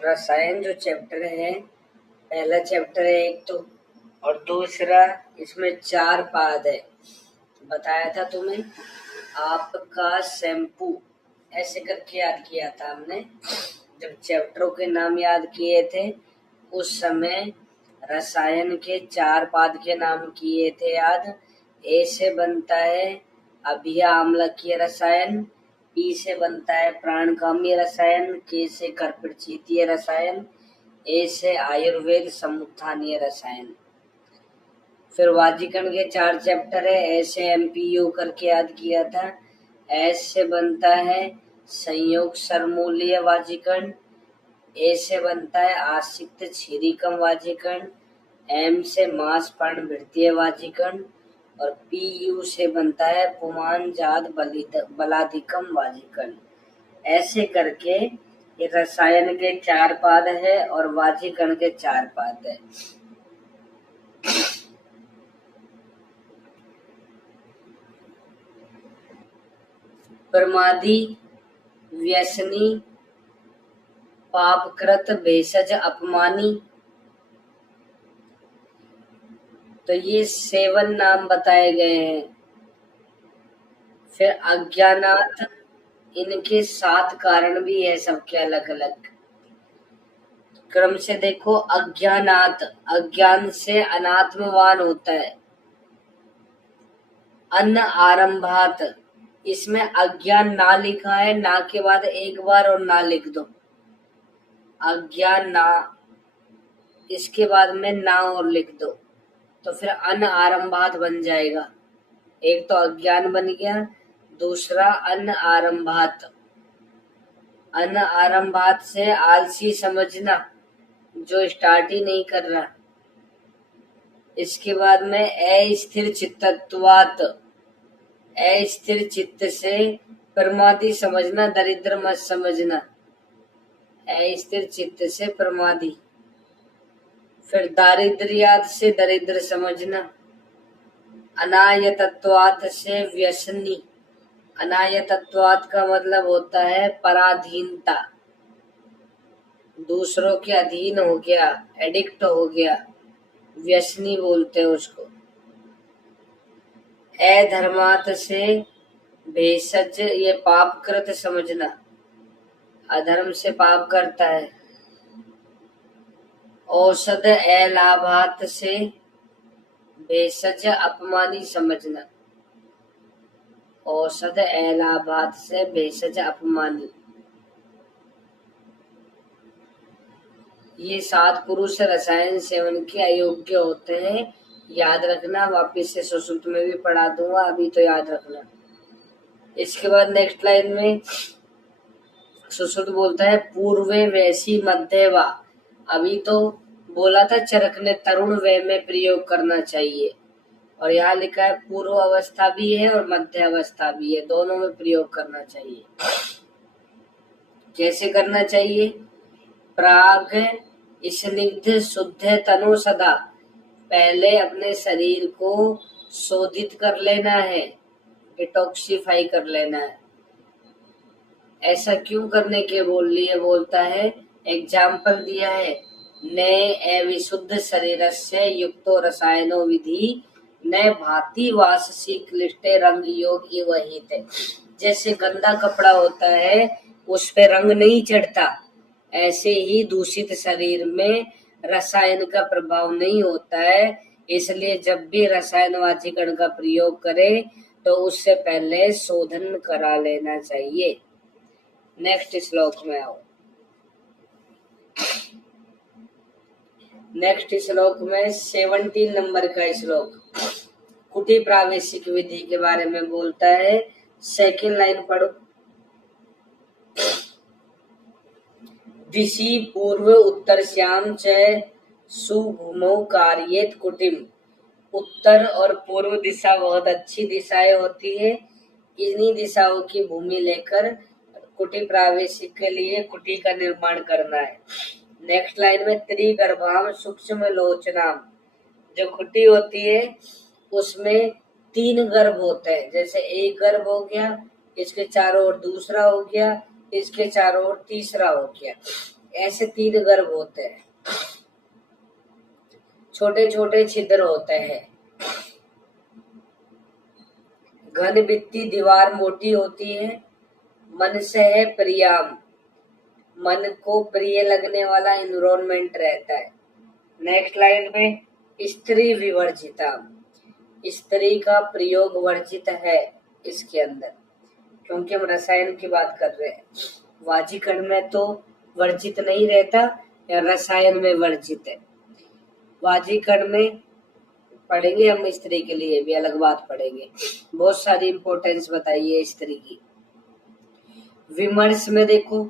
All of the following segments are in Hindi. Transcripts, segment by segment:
रसायन जो चैप्टर है, पहला चैप्टर है एक तो, और दूसरा इसमें 4 पाद है। बताया था तुम्हें, आपका शैम्पू ऐसे करके याद किया था हमने। जब चैप्टरों के नाम याद किए थे उस समय रसायन के 4 पाद के नाम किए थे याद। ए से बनता है अभिय आम्लकीय रसायन, पी से बनता है प्राणकामी रसायन, के से कर्पचीतीय रसायन, ए से आयुर्वेद समुत्थानीय रसायन। फिर वाजीकरण के 4 चैप्टर है, ऐसे एमपीयू करके याद किया था। एस से बनता है संयोग सरमूलीय वाजीकरण, ए से बनता है आसिक्त क्षीरिकम वाजीकरण, एम से मांस पर्णवृत्तीय वाजीकरण, और पीयू से बनता है पुमान जात बलाधिकम वाजीकरण। ऐसे करके ये रसायन के 4 पाद है और वाजीकरण के 4 पाद है। प्रमादी, व्यसनी, पापकृत, भेषज, अपमानी, तो ये 7 नाम बताए गए हैं। फिर अज्ञानात, इनके 7 कारण भी है, सबके अलग अलग। क्रम से देखो, अज्ञानात, अज्ञान से अनात्मवान होता है। अन्न आरंभात, इसमें अज्ञान ना लिखा है, ना के बाद एक बार और ना लिख दो, अज्ञान ना, इसके बाद में ना और लिख दो तो फिर अन्न आरंभात बन जाएगा। एक तो अज्ञान बन गया, दूसरा अन्न आरंभात। अन्न आरंभात से आलसी समझना, जो स्टार्ट ही नहीं कर रहा। इसके बाद में अस्थिर चित्तत्वात्, अस्थिर चित्त से प्रमादी समझना, दरिद्र मत समझना, अस्थिर चित्त से प्रमादी। फिर दारिद्र्यात से दरिद्र समझना, अनायतत्वात् से व्यसनी। अनायतत्वात् का मतलब होता है पराधीनता, दूसरों के अधीन हो गया, एडिक्ट हो गया, व्यसनी बोलते हैं उसको। अधर्मात से भेषज, ये पापकृत समझना, अधर्म से पाप करता है। औषध अलाभात से भेषज अपमानी समझना, औषध अलाभात से भेषज अपमानी। ये 7 पुरुष रसायन सेवन के अयोग्य होते हैं, याद रखना। वापिस से सुश्रुत में भी पढ़ा दूंगा, अभी तो याद रखना। इसके बाद नेक्स्ट लाइन में सुश्रुत बोलता है पूर्वे वैसी मध्य वा। अभी तो बोला था चरक ने तरुण वे में प्रयोग करना चाहिए, और यहाँ लिखा है पूर्व अवस्था भी है और मध्य अवस्था भी है, दोनों में प्रयोग करना चाहिए। कैसे करना चाहिए? प्राग स्निग्ध शुद्ध तनु सदा, पहले अपने शरीर को शोधित कर लेना है, डिटॉक्सिफाई कर लेना है। ऐसा क्यों करने के बोलता है, एग्जाम्पल दिया है, नए अविशुद्ध शरीर से युक्तो रसायनो विधि न भांति वाससी क्लिष्टे रंग योग वहित है। जैसे गंदा कपड़ा होता है उस पे रंग नहीं चढ़ता, ऐसे ही दूषित शरीर में रसायन का प्रभाव नहीं होता है। इसलिए जब भी रसायन वाजीकरण का प्रयोग करें तो उससे पहले शोधन करा लेना चाहिए। नेक्स्ट श्लोक में आओ। नेक्स्ट श्लोक में 17 नंबर का श्लोक कुटी प्रावेशिक विधि के बारे में बोलता है। सेकंड लाइन पढ़ो। दिशि पूर्व उत्तर श्याम च सुभूमौ कार्येत कुटिम। उत्तर और पूर्व दिशा बहुत अच्छी दिशाएं होती है। इन्हीं दिशाओं की भूमि लेकर कुटी प्रावेशिक के लिए कुटी का निर्माण करना है। नेक्स्ट लाइन में त्रिगर्भाम सूक्ष्म लोचनाम, जो कुटी होती है उसमें 3 गर्भ होते हैं। जैसे एक गर्भ हो गया, इसके चारों ओर दूसरा हो गया, इसके चारों ओर तीसरा हो गया। ऐसे 3 गर्भ होते हैं, छोटे छोटे छिद्र होते हैं। घन भित्ति दीवार मोटी होती है। मन से है प्रियाम, मन को प्रिय लगने वाला इन्वायरमेंट रहता है। नेक्स्ट लाइन में स्त्री विवर्जिता, स्त्री का प्रयोग वर्जित है इसके अंदर, क्योंकि हम रसायन की बात कर रहे हैं। वाजीकरण में तो वर्जित नहीं रहता, या रसायन में वर्जित है। वाजीकरण में पढ़ेंगे हम, स्त्री के लिए भी अलग बात पढ़ेंगे। बहुत सारी इंपॉर्टेंस बताइए स्त्री की। विमर्श में देखो,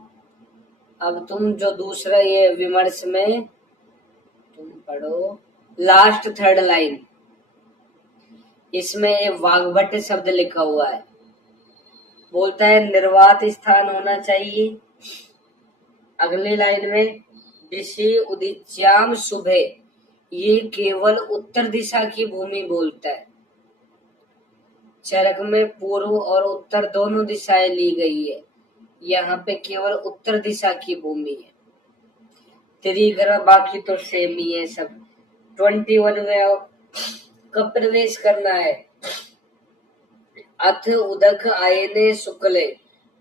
अब तुम जो दूसरा ये विमर्श में तुम पढ़ो, लास्ट 3rd लाइन, इसमें ये वाग्भट शब्द लिखा हुआ है। बोलता है निर्वात स्थान होना चाहिए। अगली लाइन में दिशि उदिच्याम शुभे, ये केवल उत्तर दिशा की भूमि बोलता है। चरक में पूर्व और उत्तर दोनों दिशाएं ली गई है, यहाँ पे केवल उत्तर दिशा की भूमि है। त्रिग्रह बाकी तो सेम ही है सब। 21 में कब प्रवेश करना है? अथ उदक आयने शुक्ले,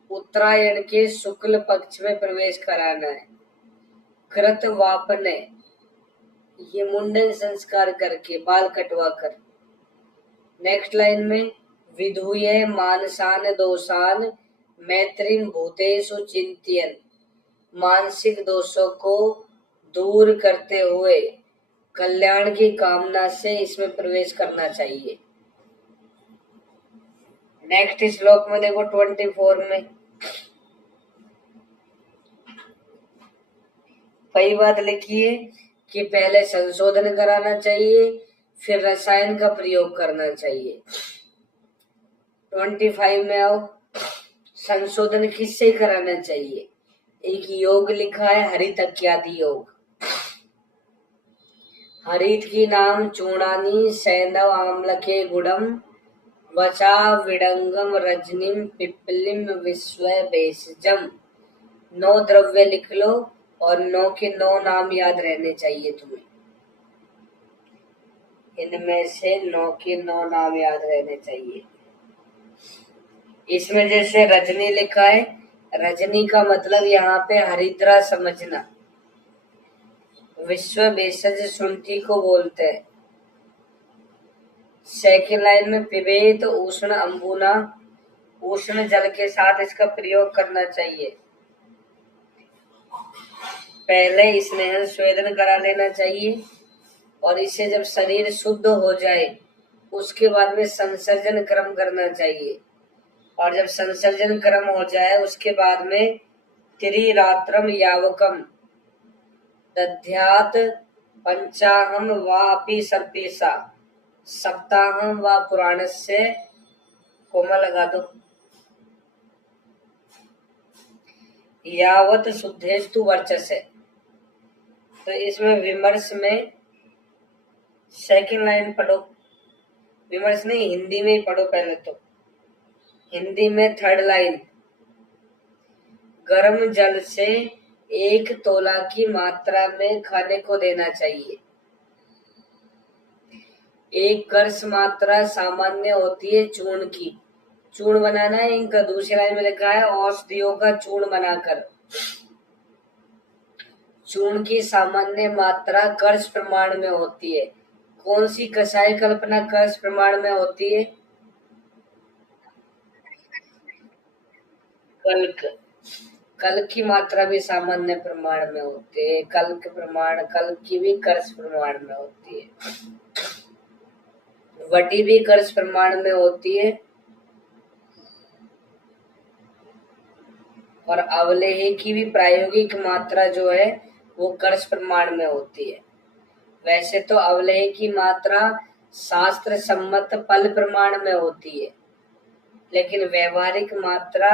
उत्तरायण के शुक्ल पक्ष में प्रवेश कराना है। कृत वापने, ये मुंडन संस्कार करके, बाल कटवा कर। नेक्स्ट लाइन में विधुये मानसान दोषान मैत्रीम भूतेषु चिंत्यन, मानसिक दोषों को दूर करते हुए कल्याण की कामना से इसमें प्रवेश करना चाहिए। नेक्स्ट श्लोक में देखो 24 में पहली बात लिखिए कि पहले संशोधन कराना चाहिए, फिर रसायन का प्रयोग करना चाहिए। 25 में आओ, संशोधन किससे कराना चाहिए? एक योग लिखा है, हरित इत्यादि योग। हरित की नाम चूर्णानी सैंधव आम्लके गुड़म वचा विडंगम रजनीम पिप्पलिम विश्व भेषजम। 9 द्रव्य लिख लो और 9 के 9 नाम याद रहने चाहिए तुम्हें। इनमें से 9 के 9 नाम याद रहने चाहिए। इसमें जैसे रजनी लिखा है, रजनी का मतलब यहाँ पे हरिद्रा समझना। विश्व भेषज शुंठी को बोलते हैं। सेकंड लाइन में पिबेत उष्ण अंबुना, उष्ण जल के साथ इसका प्रयोग करना चाहिए। पहले स्नेहन स्वेदन करा लेना चाहिए और इसे जब शरीर शुद्ध हो जाए उसके बाद में संसर्जन क्रम करना चाहिए, और जब संसर्जन क्रम हो जाए उसके बाद में त्रिरात्रम यावकम दध्यात पंचाहम वापि सर्पेशा, सप्ताहम व पुराणस्य, कोमा लगा दो, यावत शुद्धेस्तु वर्चसे। तो इसमें विमर्श में सेकंड लाइन पढ़ो, विमर्श नहीं हिंदी में ही पढ़ो पहले तो। हिंदी में 3rd लाइन, गर्म जल से 1 तोला की मात्रा में खाने को देना चाहिए। 1 कर्ष मात्रा सामान्य होती है चूर्ण की, चूर्ण बनाना है इनका। दूसरी लाइन में लिखा है औषधियों का चूर्ण बनाकर। चूर्ण की सामान्य मात्रा कर्ष प्रमाण में होती है। कौन सी कषाय कल्पना कर्ष प्रमाण में होती है? कल्क, कल्क की मात्रा भी सामान्य प्रमाण में होती है। कल्क प्रमाण, कल्क की भी कर्ष प्रमाण में होती है। वटी भी कर्ष प्रमाण में होती है, और अवलेही की भी प्रायोगिक मात्रा जो है वो कर्ष प्रमाण में होती है। वैसे तो अवलेही की मात्रा शास्त्र सम्मत पल प्रमाण में होती है, लेकिन व्यवहारिक मात्रा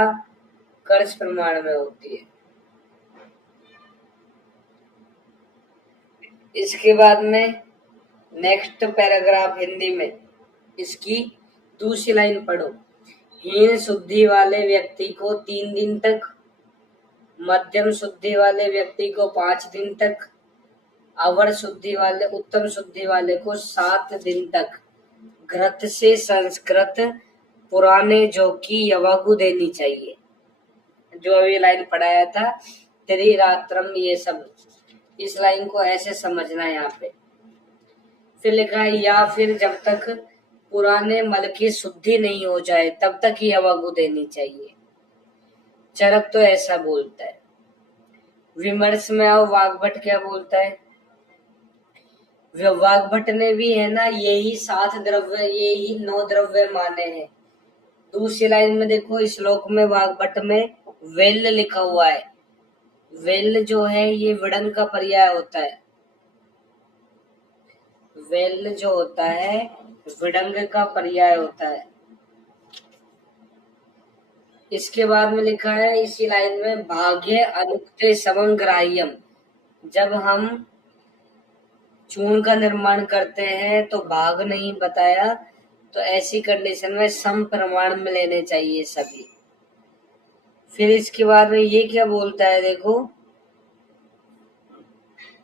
कर्ष प्रमाण में होती है। इसके बाद में नेक्स्ट पैराग्राफ हिंदी में, इसकी दूसरी लाइन पढ़ो। हीन शुद्धि वाले व्यक्ति को 3 दिन तक मध्यम शुद्धि वाले व्यक्ति को 5 दिन तक, अवर शुद्धि वाले, उत्तम शुद्धि वाले को 7 दिन तक घृत से संस्कृत पुराने जौ की यवागु देनी चाहिए। जो अभी लाइन पढ़ाया था त्रिरात्रम, ये सब, इस लाइन को ऐसे समझना है यहाँ पे। फिर लिखा है या फिर जब तक पुराने मल की शुद्धि नहीं हो जाए तब तक ही यवागु देनी चाहिए। चरक तो ऐसा बोलता है। विमर्श में आओ, वाग्भट क्या बोलता है? वाग्भट ने भी है ना यही 7 द्रव्य, यही 9 द्रव्य माने हैं। दूसरी लाइन में देखो, श्लोक में वाग्भट में वेल लिखा हुआ है। वेल जो है ये विड़न का पर्याय होता है। वेल जो होता है विडंग का पर्याय होता है। इसके बाद में लिखा है इसी लाइन में, भाग्य अनुक्ते समं ग्राह्यम। जब हम चूर्ण का निर्माण करते हैं तो भाग नहीं बताया, तो ऐसी कंडीशन में सम प्रमाण में लेने चाहिए सभी। फिर इसके बाद में ये क्या बोलता है देखो,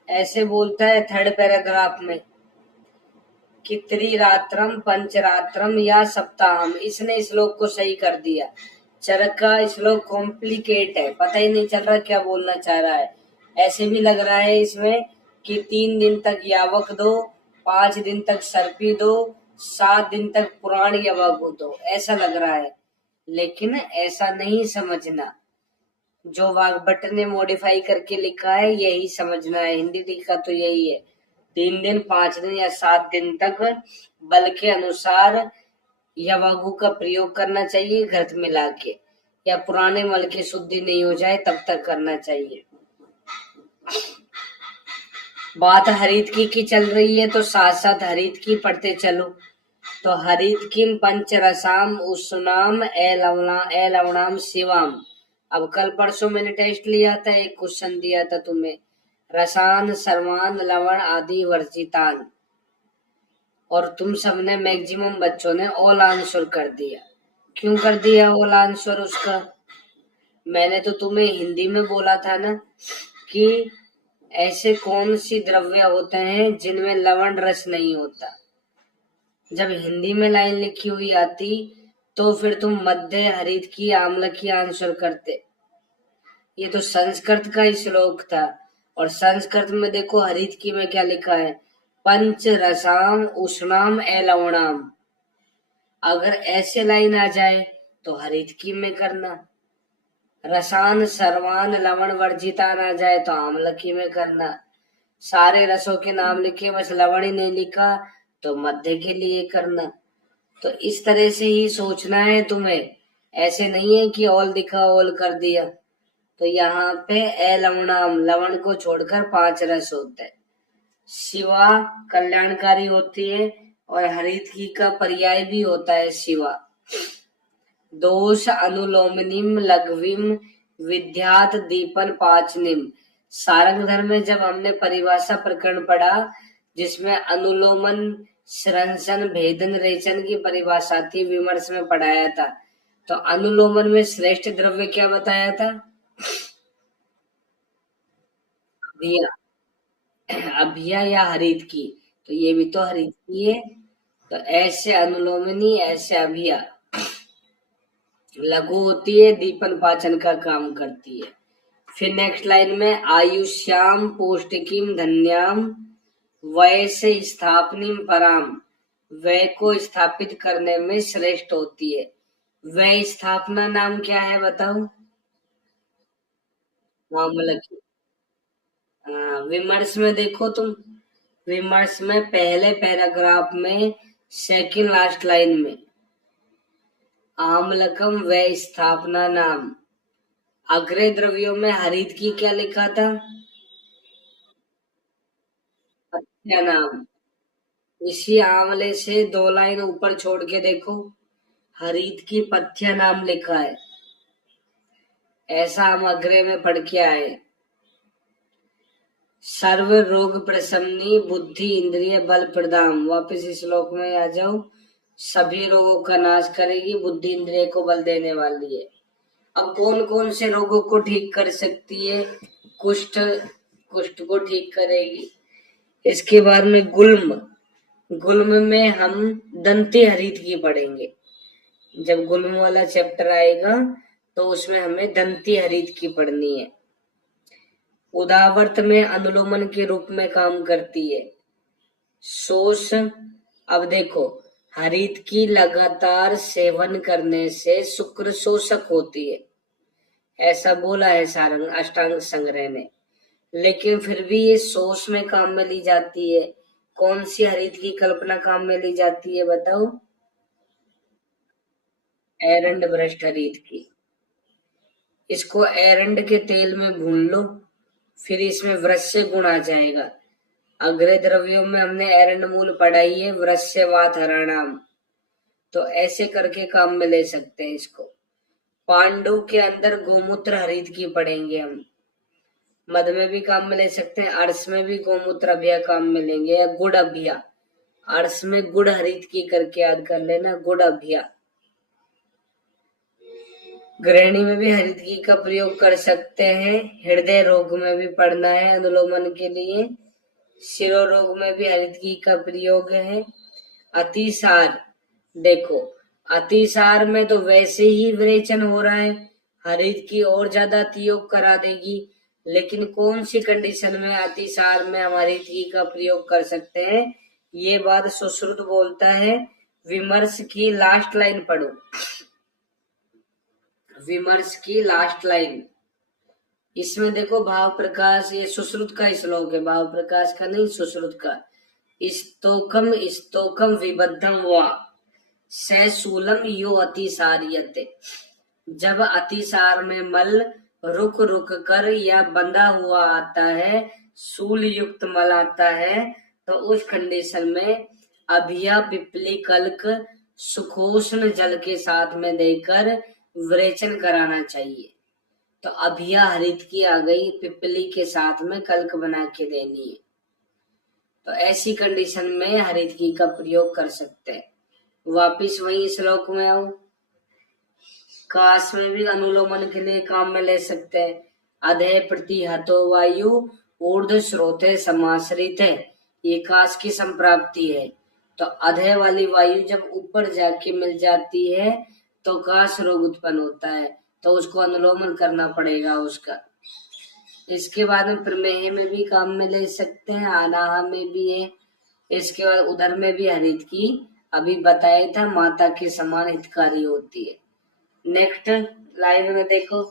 ऐसे बोलता है थर्ड पैराग्राफ में कि त्रिरात्रम, पंचरात्रम या सप्ताहम। इसने श्लोक को सही कर दिया। चरक का श्लोक कॉम्प्लिकेट है, पता ही नहीं चल रहा क्या बोलना चाह रहा है। ऐसे भी लग रहा है इसमें कि 3 दिन तक यावक दो, 5 दिन तक सर्पी दो, 7 दिन तक पुराण यवागु दो, ऐसा लग रहा है। लेकिन ऐसा नहीं समझना, जो वाग्भट ने मॉडिफाई करके लिखा है यही समझना है। हिंदी टीका तो यही है, 3 दिन, 5 दिन या 7 दिन तक बल के अनुसार यवागु का प्रयोग करना चाहिए घृत मिला के, या पुराने मल की शुद्धि नहीं हो जाए तब तक करना चाहिए। बात हरित की चल रही है तो साथ साथ हरित की पढ़ते चलो। तो हरित किम पंचरसाम उष्णाम लवणाम शिवाम। अब कल परसों मैंने टेस्ट लिया था, एक क्वेश्चन दिया था तुम्हें, रसान सर्वान लवण आदि वर्जितान, और तुम सबने मैक्सिमम बच्चों ने ऑल आंसर कर दिया। क्यों कर दिया ऑल आंसर उसका? मैंने तो तुम्हें हिंदी में बोला था ना कि ऐसे कौन सी द्रव्य होते हैं जिनमें लवण रस नहीं होता। जब हिंदी में लाइन लिखी हुई आती तो फिर तुम मध्य हरित की आम्ल की आंसर करते। ये तो संस्कृत का श्लोक था, और संस्कृत में देखो हरित की में क्या लिखा है, पंच रसाम उष्णाम लवणाम। अगर ऐसे लाइन आ जाए तो हरित की में करना, रसान सर्वान लवण वर्जितान आ जाए तो आम्ल की में करना। सारे रसों के नाम लिखे बस लवण ही नहीं लिखा तो मध्य के लिए करना। तो इस तरह से ही सोचना है तुम्हें, ऐसे नहीं है कि ऑल दिखा ऑल कर दिया। तो यहाँ पे लवणाम, लवण को छोड़कर 5 रस होते हैं। शिवा कल्याणकारी होती है, और हरित की का पर्याय भी होता है शिवा। दोष अनुलोमनिम लघ्वीम विद्यात दीपन पाचनिम। सारंग धर्म में जब हमने परिभाषा प्रकरण पढ़ा जिसमें अनुलोमन स्रंसन भेदन रेचन की परिभाषा थी, विमर्श में पढ़ाया था, तो अनुलोमन में श्रेष्ठ द्रव्य क्या बताया था? अभिया या हरित की, तो ये भी तो हरित की है। तो ऐसे अनुलोमनी, ऐसे अभिया लघु होती है, दीपन पाचन का काम करती है। फिर नेक्स्ट लाइन में, आयुष्याम पौष्टिकीम धन्याम वय से स्थापनिम पराम। वय को स्थापित करने में श्रेष्ठ होती है। वय स्थापना नाम क्या है बताओ? मामूल की। विमर्श में देखो तुम, विमर्श में पहले पैराग्राफ में सेकंड लास्ट लाइन में, आम्लकम वय स्थापना नाम। अग्रय द्रव्यों में हरित की क्या लिखा था? पथ्य नाम। इसी आंवले से 2 लाइन ऊपर छोड़ के देखो, हरित की पथ्य नाम लिखा है। ऐसा हम अग्रय में पढ़ के आए। सर्व रोग प्रशमनी बुद्धि इंद्रिय बल प्रदाम। वापस इस श्लोक में आ जाओ, सभी रोगों का नाश करेगी, बुद्धि इंद्रिय को बल देने वाली है। अब कौन कौन से रोगों को ठीक कर सकती है? कुष्ठ, कुष्ठ को ठीक करेगी। इसके बाद में गुल्म, गुल्म में हम दंती हरित की पढ़ेंगे। जब गुल्म वाला चैप्टर आएगा तो उसमें हमें दंती हरित की पढ़नी है। उदावर्त में अनुलोमन के रूप में काम करती है। शोष, अब देखो, हरित की लगातार सेवन करने से शुक्र शोषक होती है, ऐसा बोला है सारंग अष्टांग संग्रह ने। लेकिन फिर भी ये शोष में काम में ली जाती है। कौन सी हरित की कल्पना काम में ली जाती है बताओ? एरंड भ्रष्ट हरित की। इसको एरंड के तेल में भून लो, फिर इसमें वृश्य गुण आ जाएगा। अग्रय द्रव्यों में हमने एरंड मूल पढ़ाई है, वृश्य वात हराणाम, तो ऐसे करके काम में ले सकते हैं इसको। पांडु के अंदर गोमूत्र हरित की पढ़ेंगे हम। मद में भी काम में ले सकते हैं, अर्स में भी गोमूत्र अभिया काम में लेंगे, या गुड़ अभिया। अर्स में गुड़ हरित की करके याद कर लेना, गुड़ अभिया। गृहिणी में भी हरित की का प्रयोग कर सकते हैं। हृदय रोग में भी पढ़ना है अनुलोमन के लिए। शिरो रोग में भी हरित की का प्रयोग है। अतिसार, देखो अतिसार में तो वैसे ही विरेचन हो रहा है, हरित की और ज्यादा अतियोग करा देगी। लेकिन कौन सी कंडीशन में अतिसार में हम हरित की का प्रयोग कर सकते हैं, ये बात सुश्रुत बोलता है। विमर्श की लास्ट लाइन पढ़ो, विमर्श की लास्ट लाइन। इसमें देखो भाव प्रकाश, ये सुश्रुत का श्लोक है, भाव प्रकाश का नहीं, सुश्रुत का। स्तोकम स्तोकम विबद्धम वा सैशूलम यो अतिसारियते। जब अतिसार में मल रुक रुक कर या बंधा हुआ आता है, शूल युक्त मल आता है, तो उस कंडीशन में अभिया पिपली कल्क सुखोष्ण जल के साथ में देकर विरेचन कराना चाहिए। तो अभिया हरित की आ गई, पिपली के साथ में कल्क बना के देनी है। तो ऐसी कंडीशन में हरित की का प्रयोग कर सकते हैं। वापिस वही श्लोक में आओ। काश में भी अनुलोमन के लिए काम में ले सकते हैं। अधे प्रति हतो वायु ऊर्ध्व स्रोते समाश्रित है, ये काश की संप्राप्ति है। तो अधे वाली वायु जब ऊपर जाके मिल जाती है तो काश रोग उत्पन्न होता है, तो उसको अनुलोमन करना पड़ेगा उसका। इसके बाद में प्रमेह में भी काम में ले सकते हैं, अनाह में भी है। इसके बाद उदर में भी हरित की अभी बताया था, माता के समान हितकारी होती है। नेक्स्ट लाइन में देखो,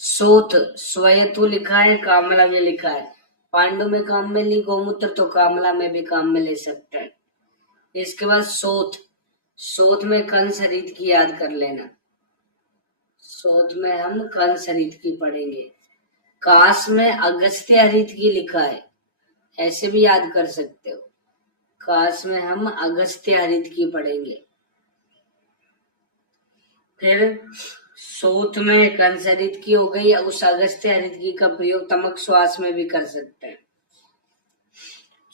सोत स्वयतु लिखा है, कामला में लिखा है। पांडु में काम में ली गोमूत्र, तो कामला में भी काम में ले सकते हैं। इसके बाद सोत, सोत में कंस हरित की याद कर लेना, सोत में हम कंस हरित की पढ़ेंगे। काश में अगस्त्य हरित की लिखा है, ऐसे भी याद कर सकते हो। काश में हम अगस्त्य हरित की पढ़ेंगे। फिर सोत में कंस हरित की हो गई, उस अगस्त्य हरित की का प्रयोग तमक श्वास में भी कर सकते हैं।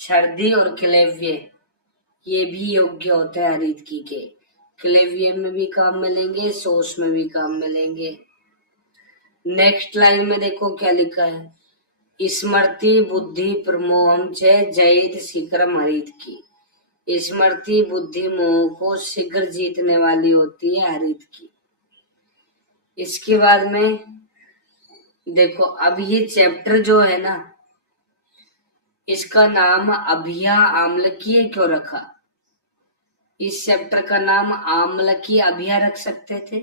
छर्दी और क्लेव्य ये भी योग्य होते हैं हरित की के। क्लेव्य में भी काम में लेंगे, सोस में भी काम में लेंगे। नेक्स्ट लाइन में देखो क्या लिखा है, स्मृति बुद्धि प्रमोहम च जयित शीघ्रम हरित की। स्मृति बुद्धि मोह को शीघ्र जीतने वाली होती है हरित की। इसके बाद में देखो, अब ये चैप्टर जो है ना, इसका नाम अभिया आम्लकीय क्यों रखा? इस चैप्टर का नाम आम्लकीय अभिया रख सकते थे।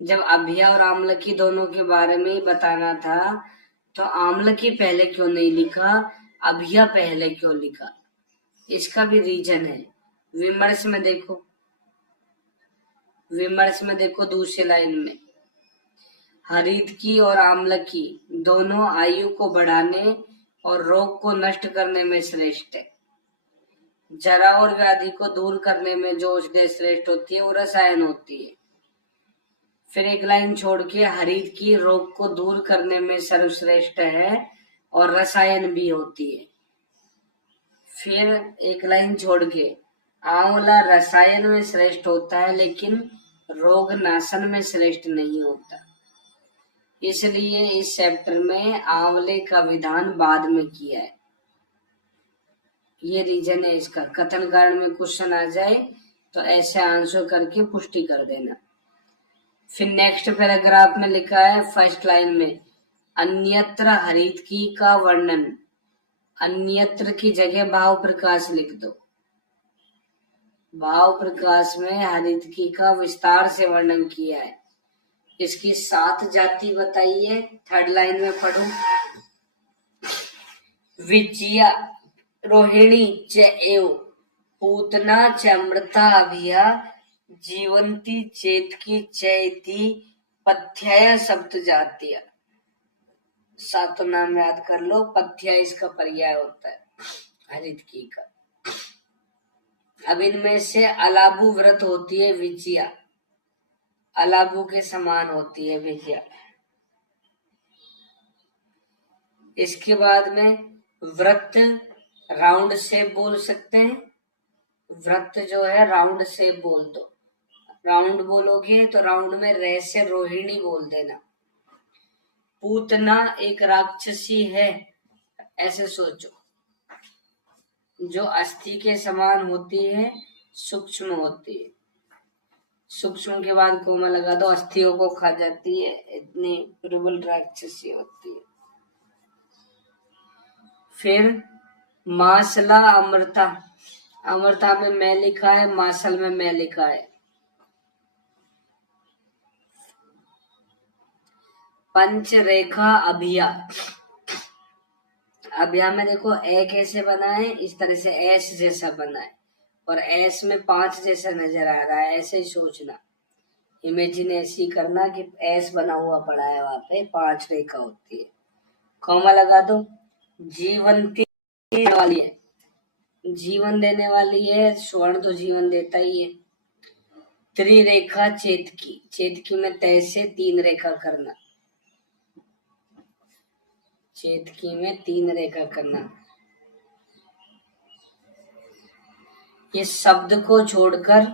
जब अभिया और आम्लकी दोनों के बारे में बताना था, तो आम्लकी पहले क्यों नहीं लिखा, अभिया पहले क्यों लिखा? इसका भी रीजन है। विमर्श में देखो, विमर्श में देखो दूसरी लाइन में, हरित की और आम्लकी दोनों आयु को बढ़ाने और रोग को नष्ट करने में श्रेष्ठ है। जरा और व्याधि को दूर करने में जो औषधि श्रेष्ठ होती है वो रसायन होती है। फिर एक लाइन छोड़ के हरित की रोग को दूर करने में सर्वश्रेष्ठ है और रसायन भी होती है। फिर एक लाइन छोड़ के आंवला रसायन में श्रेष्ठ होता है लेकिन रोग नाशन में श्रेष्ठ नहीं होता, इसलिए इस चैप्टर में आंवले का विधान बाद में किया है। ये रीजन है इसका। कथन कारण में क्वेश्चन आ जाए तो ऐसे आंसर करके पुष्टि कर देना। फिर नेक्स्ट पैराग्राफ में लिखा है फर्स्ट लाइन में अन्यत्र हरितकी का वर्णन। अन्यत्र की जगह भाव प्रकाश लिख दो। भाव प्रकाश में हरितकी का विस्तार से वर्णन किया है। इसकी 7 जाति बताइए। थर्ड लाइन में पढ़ू। विजया रोहिणी च एव पूतना च अमृता अभिया जीवंती चेतकी चैती पथ्याय सप्त जातिया। 7 नाम याद कर लो। पथ्याय इसका पर्याय होता है हरितकी का। अब इनमें से अलाबू व्रत होती है विजया। अलाबू के समान होती है विजया। इसके बाद में व्रत राउंड शेप बोल सकते हैं। व्रत जो है राउंड शेप बोल दो। राउंड बोलोगे तो राउंड में रे से रोहिणी बोल देना। पूतना एक राक्षसी है ऐसे सोचो, जो अस्थि के समान होती है, सूक्ष्म होती है। सूक्ष्म के बाद कोमा लगा दो, अस्थियों को खा जाती है, इतनी प्रबल राक्षसी होती है। फिर मासला अमृता। अमृता में मैं लिखा है, मासल में मैं लिखा है। पंचरेखा अभिया। अभिया में देखो ए कैसे बना है, इस तरह से एस जैसा बना है और एस में 5 जैसा नजर आ रहा है। ऐसे ही सोचना, इमेजिन ऐसी करना कि एस बना हुआ पड़ा है, वहां पे 5 रेखा होती है। कॉमा लगा दो। जीवंती वाली है, जीवन देने वाली है। स्वर्ण तो जीवन देता ही है। त्रिरेखा चेतकी। चेतकी में तय से 3 रेखा करना। चेतकी में 3 रेखा करना। ये शब्द को छोड़कर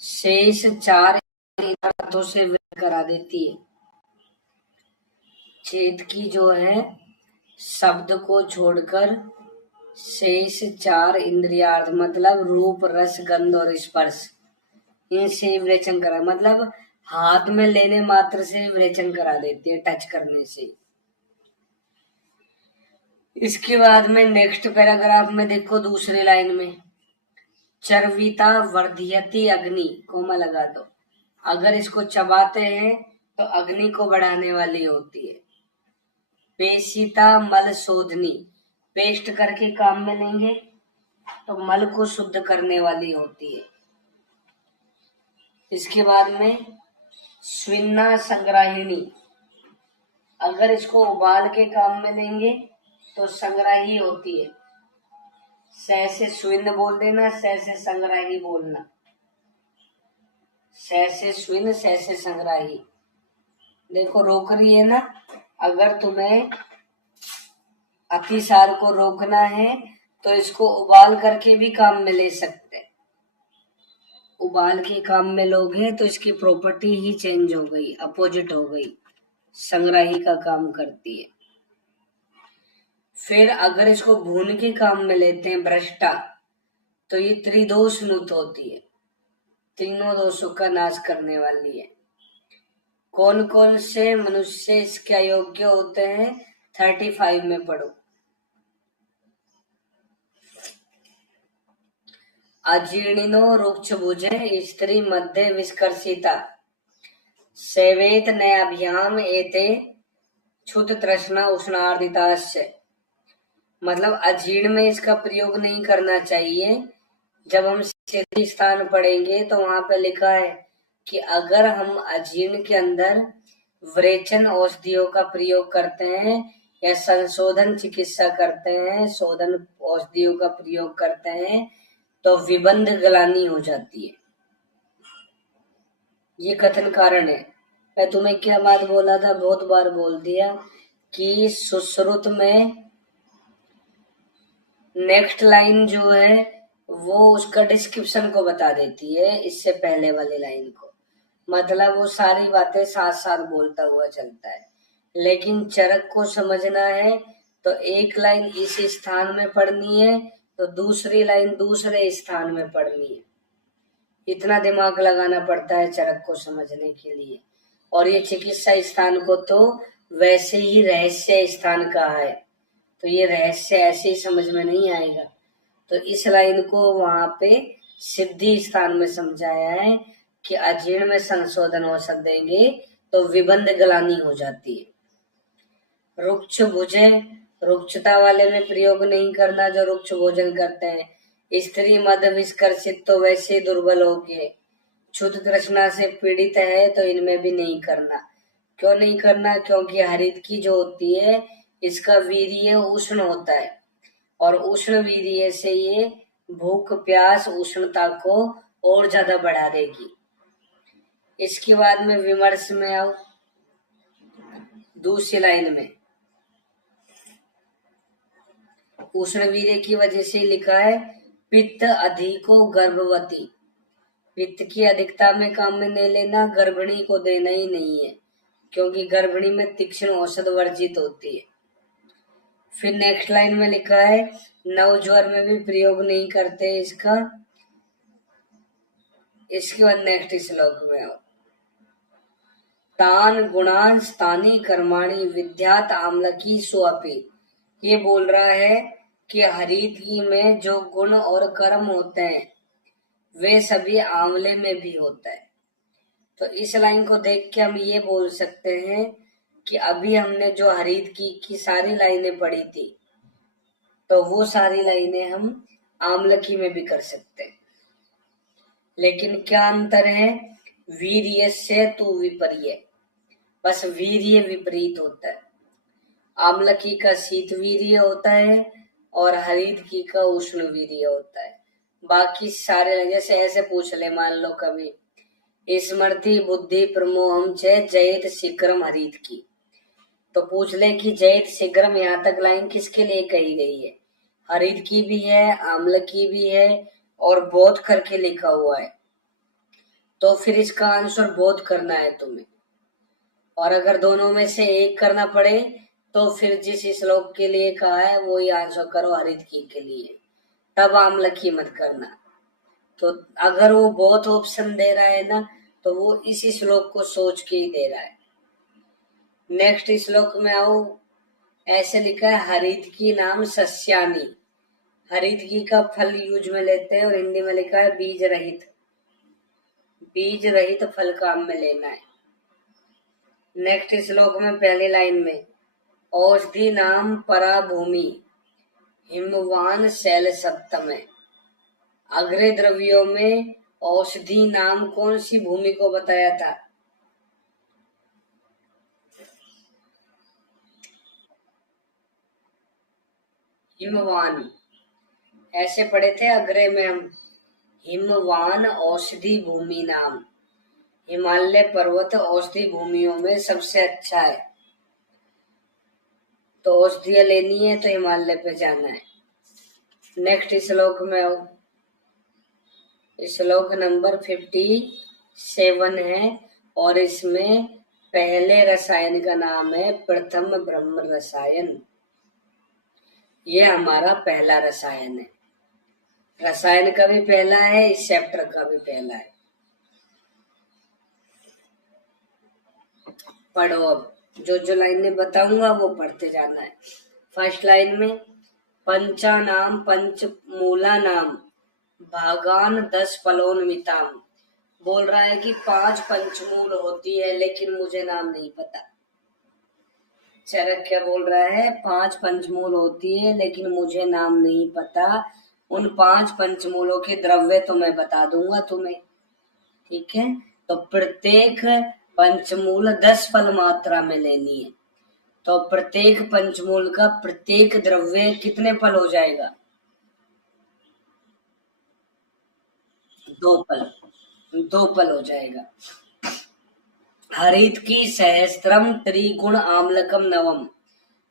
शेष 4 अर्थों से करा देती है। चेतकी जो है शब्द को छोड़कर शेष 4 इंद्रियार्थ मतलब रूप रस गंध और स्पर्श, इनसे विवेचन करा। मतलब हाथ में लेने मात्र से विवेचन करा देती है, टच करने से। इसके बाद में नेक्स्ट पैराग्राफ में देखो दूसरी लाइन में चर्विता वर्धयति अग्नि, कोमा लगा दो। अगर इसको चबाते हैं तो अग्नि को बढ़ाने वाली होती है। पेशिता मल शोधनी, पेस्ट करके काम में लेंगे तो मल को शुद्ध करने वाली होती है। इसके बाद में स्विन्ना संग्राहिणी, अगर इसको उबाल के काम में लेंगे तो संग्राही होती है। सै से स्विन्न बोल देना, सै से संग्राही बोलना। सै से स्विन्न, सै से संग्राही। देखो रोक रही है ना। अगर तुम्हें अतिसार को रोकना है तो इसको उबाल करके भी काम में ले सकते हैं। उबाल के काम में लोगे तो इसकी प्रॉपर्टी ही चेंज हो गई, अपोजिट हो गई, संग्राही का काम करती है। फिर अगर इसको भून के काम में लेते हैं भ्रष्टा, तो ये त्रिदोष नुत होती है, तीनों दोषों का नाश करने वाली है। कौन कौन से मनुष्य इसके अयोग्य होते हैं 35 में पढ़ो। अजीर्णिनो रुक्ष भुजे स्त्री मध्य विस्कर्षिता सेवेत नयाभ्याम एते क्षुत तृष्णा उष्णार्दिताश्च। मतलब अजीर्ण में इसका प्रयोग नहीं करना चाहिए। जब हम सीधी स्थान पढ़ेंगे तो वहां पे लिखा है कि अगर हम अजीर्ण के अंदर विरेचन औषधियों का प्रयोग करते हैं या संशोधन चिकित्सा करते हैं, शोधन औषधियों का प्रयोग करते हैं तो विबंध गलानी हो जाती है। ये कथन कारण है। मैं तुम्हें क्या बात बोला था, बहुत बार बोल दिया कि सुश्रुत में नेक्स्ट लाइन जो है वो उसका डिस्क्रिप्शन को बता देती है इससे पहले वाली लाइन को। मतलब वो सारी बातें साथ साथ बोलता हुआ चलता है। लेकिन चरक को समझना है तो एक लाइन इस स्थान में पढ़नी है तो दूसरी लाइन दूसरे स्थान में पढ़नी है। इतना दिमाग लगाना पड़ता है चरक को समझने के लिए। और ये चिकित्सा स्थान को तो वैसे ही रहस्य स्थान कहा है, तो ये रहस्य ऐसे ही समझ में नहीं आएगा। तो इस लाइन को वहां पे सिद्धि स्थान में समझाया है कि अजीर्ण में संशोधन औषध देंगे तो विबंध गलानी हो जाती है। रुक्ष भुजे, रुक्षता वाले में प्रयोग नहीं करना जो रुक्ष भोजन करते हैं। स्त्री मद विस्कर्षित तो वैसे दुर्बल हो के क्षुध तृष्णा से पीड़ित है तो इनमें भी नहीं करना। क्यों नहीं करना? क्योंकि हरित की जो होती है इसका वीर्य उष्ण होता है और उष्ण वीर्य से ये भूख प्यास उष्णता को और ज्यादा बढ़ा देगी। इसके बाद में विमर्श में आओ, दूसरी लाइन में उष्ण वीर्य की वजह से लिखा है पित्त अधिको गर्भवती। पित्त की अधिकता में काम में नहीं लेना, गर्भिणी को देना ही नहीं है क्योंकि गर्भिणी में तीक्ष्ण औषध वर्जित होती है। फिर नेक्स्ट लाइन में लिखा है नवज्वर में भी प्रयोग नहीं करते इसका। इसके बाद नेक्स्ट श्लोक में आओ, तान गुणान स्थानी कर्माणी विद्यात आम्लकी स्वपि। ये बोल रहा है कि हरित में जो गुण और कर्म होते हैं वे सभी आंवले में भी होता है। तो इस लाइन को देख के हम ये बोल सकते हैं कि अभी हमने जो हरित की सारी लाइनें पढ़ी थी तो वो सारी लाइनें हम आम्लकी में भी कर सकते हैं। लेकिन क्या अंतर है? वीर्य से तू विपर्य, बस वीर्य विपरीत होता है। आम्लकी का शीत वीर्य होता है और हरित की का उष्ण वीर्य होता है। बाकी सारे जैसे ऐसे पूछ ले, मान लो कभी स्मृति बुद्धि प्रमोहम च जयत शीघ्रम हरित की, तो पूछ ले कि जयत शीघ्रम यहाँ तक लाइन किसके लिए कही गई है? हरित की भी है, आम्ल की भी है और बोध करके लिखा हुआ है। तो फिर इसका आंसर बोध करना है तुम्हें। और अगर दोनों में से एक करना पड़े तो फिर जिस श्लोक के लिए कहा है वो ही आंसर करो हरित की के लिए, तब आम्ल की मत करना। तो अगर वो बहुत ऑप्शन दे रहा है ना तो वो इसी श्लोक को सोच के ही दे रहा है। नेक्स्ट श्लोक में आओ, ऐसे लिखा है हरित की नाम सस्यानी। हरित की का फल यूज में लेते हैं और हिंदी में लिखा है बीज रहित। बीज रहित फल काम में लेना है। नेक्स्ट श्लोक में पहली लाइन में औषधि नाम परा भूमि हिमवान शैल सप्तम है। अग्रे द्रव्यों में औषधि नाम कौन सी भूमि को बताया था? हिमवान। ऐसे पढ़े थे अग्रे में हम, हिमवान औषधि भूमि नाम। हिमालय पर्वत औषधि भूमियों में सबसे अच्छा है, तो औषधियां लेनी है तो हिमालय पे जाना है। नेक्स्ट श्लोक में आओ, श्लोक नंबर 57 है और इसमें पहले रसायन का नाम है प्रथम ब्रह्म रसायन। ये हमारा पहला रसायन है। रसायन का भी पहला है, इस चैप्टर का भी पहला है। पढ़ो, अब जो लाइनें बताऊंगा वो पढ़ते जाना है। फर्स्ट लाइन में पंचा नाम पंच मूला नाम भागान 10 फलोन्मिताम। बोल रहा है कि 5 पंचमूल होती है लेकिन मुझे नाम नहीं पता। चरक क्या बोल रहा है? 5 पंचमूल होती है लेकिन मुझे नाम नहीं पता। उन 5 पंचमूलों के द्रव्य तो मैं बता दूंगा तुम्हें, ठीक है? तो प्रत्येक पंचमूल 10 फल मात्रा में लेनी है। तो प्रत्येक पंचमूल का प्रत्येक द्रव्य कितने फल हो जाएगा? 2 फल, 2 फल हो जाएगा। हरित की सहस्त्रम त्रिगुण आम्लकम नवम।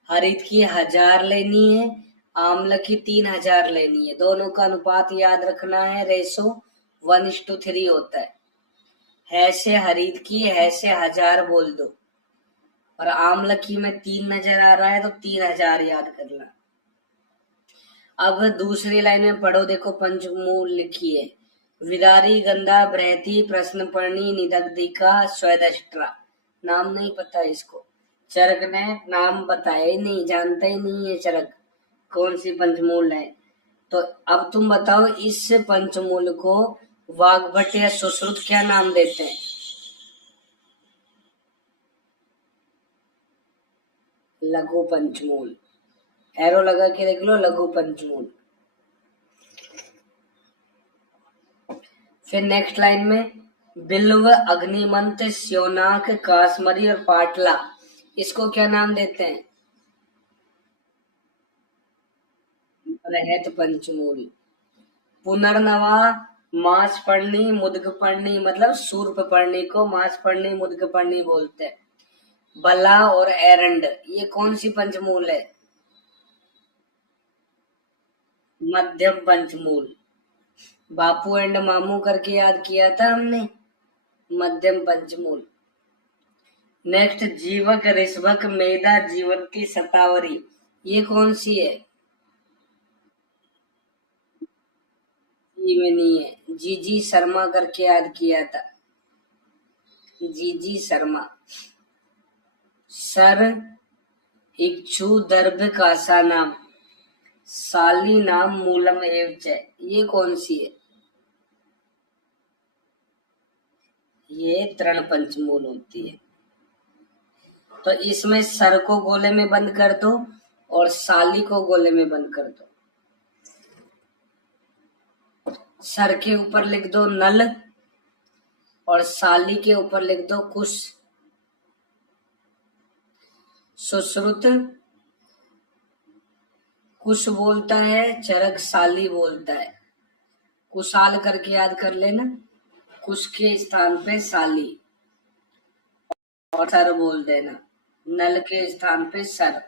हरित की 1000 लेनी है आम्ल की 3000 लेनी है। दोनों का अनुपात याद रखना है, रेशो 1:3 होता है से हरीद की है से 1000 बोल दो, और आम्ल की में 3 नजर आ रहा है तो 3000 याद करना। अब दूसरी लाइन में पढ़ो, देखो पंचमूल लिखी है, विदारी गंधा बृहति प्रश्नपर्णी निदग्धिका स्वदष्ट्रा। नाम नहीं पता इसको, चरक ने नाम बताया ही नहीं, जानता ही नहीं है चरक कौन सी पंचमूल है। तो अब तुम बताओ इस पंचमूल को वाग्भट या सुश्रुत क्या नाम देते हैं? लघु पंचमूल, एरो लगा के देख लो, लघु पंचमूल। फिर नेक्स्ट लाइन में बिल्व अग्निमंत स्योनाक कासमरी और पाटला, इसको क्या नाम देते हैं? बृहत पंचमूल। पुनर्नवा मांसपर्णी मुद्गपर्णी, मतलब शूर्पपर्णी को मांसपर्णी मुद्गपर्णी बोलते हैं। बला और एरंड, ये कौन सी पंचमूल है? मध्यम पंचमूल। बापू एंड मामू करके याद किया था हमने, मध्यम पंचमूल। नेक्स्ट जीवक ऋषभक मेधा जीवंती सतावरी, ये कौन सी है? में नहीं है, जीजी शर्मा करके याद किया था, जीजी शर्मा। सर इक्षु दर्भ कासा नाम साली नाम मूलम एवच, ये कौन सी है? ये तृण पंचमूल होती है। तो इसमें सर को गोले में बंद कर दो और साली को गोले में बंद कर दो। सर के ऊपर लिख दो नल और साली के ऊपर लिख दो कुश। सुश्रुत कुश बोलता है, चरक साली बोलता है। कुशाल करके याद कर लेना, कुश के स्थान पे साली और सर बोल देना, नल के स्थान पे सर।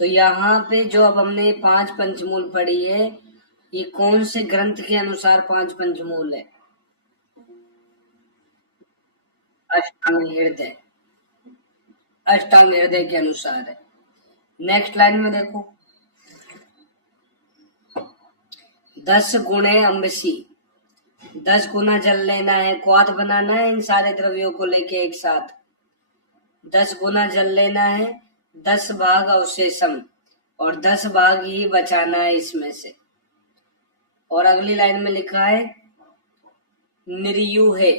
तो यहाँ पे जो अब हमने 5 पंचमूल पढ़ी है, ये कौन से ग्रंथ के अनुसार 5 पंचमूल है? अष्टांग हृदय, अष्टांग हृदय के अनुसार है। नेक्स्ट लाइन में देखो, 10 गुणे अम्बसी, 10 गुना जल लेना है, क्वाथ बनाना है इन सारे द्रव्यों को लेके एक साथ। 10 गुना जल लेना है, 10 भाग अवशेषम, और 10 भाग ही बचाना है इसमें से। और अगली लाइन में लिखा है निर्यूहे,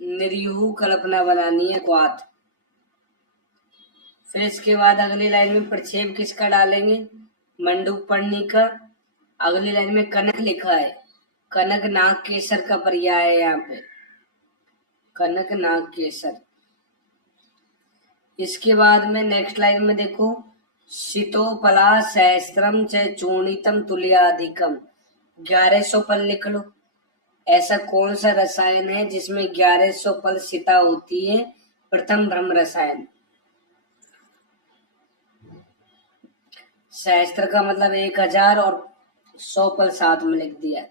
निर्यूह कल्पना बनानी है, क्वाथ। फिर इसके बाद अगली लाइन में प्रक्षेप किसका डालेंगे? मंडूक पर्णी का। अगली लाइन में कनक लिखा है, कनक नाग केसर का पर्याय है यहाँ पे, कनक नाग केसर। इसके बाद में नेक्स्ट लाइन में देखो, शीतोपला सहस्त्रम च चूर्णितम तुल्याधिकम, 1100 पल लिख लो। ऐसा कौन सा रसायन है जिसमें 1100 पल सीता होती है? प्रथम ब्रह्म रसायन। सहस्त्र का मतलब 1000 और 100 पल साथ में लिख दिया।